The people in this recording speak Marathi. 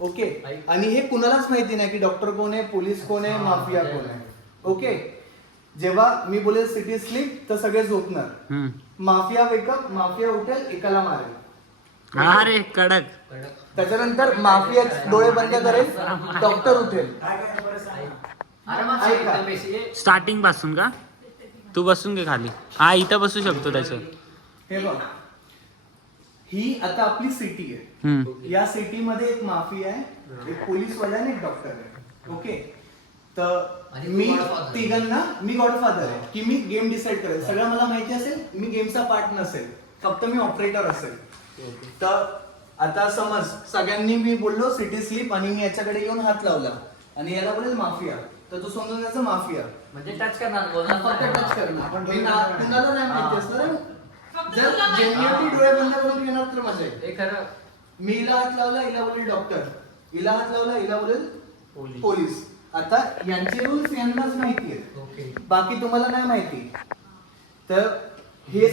ओके. आणि हे कुणालाच माहिती नाही की डॉक्टर कोण आहे, पोलीस कोण आहे, माफिया कोण आहे. ओके. जेव्हा मी बोलेल सिटी स्लीप तर सगळे झोपणार. माफिया वेकअप, माफिया उठेल, एकाला मारेल. अरे कडक. त्याच्यानंतर माफिया डोळे बंद करेल, डॉक्टर उठेल. स्टार्टिंग पासून का? तू बसून घे खाली. हा इथं बसू शकतो त्याच्यात. हे बघ, ही आता आपली सिटी आहे. या सिटी मध्ये एक माफिया आहे, एक पोलीसवाला आणि एक डॉक्टर आहे. ओके. तर मी तिघांना, मी गॉडफादर आहे की मी गेम डिसाईड करेल. सगळं मला माहिती असेल, मी गेमचा पार्ट नसेल, फक्त मी ऑपरेटर असेल. तर आता समज सगळ्यांनी मी बोललो सिटी स्लीप आणि मी याच्याकडे येऊन हात लावला आणि याला बोलेल माफिया, तर तो समजून जायचं माफिया. म्हणजे टच करणार, फक्त टच करणार. कुणाला नाही माहिती असणार. जर जेन्युइनली डोळे बंद करून घेणार तर मजा येईल. हे खरं. मी हिला हात लावला, हिला बोलेल डॉक्टर. हिला हात लावला, हिला बोलेल पोलीस. आता यांचे रूल्स यांनाच माहिती आहेत, बाकी तुम्हाला नाही माहिती. तर हे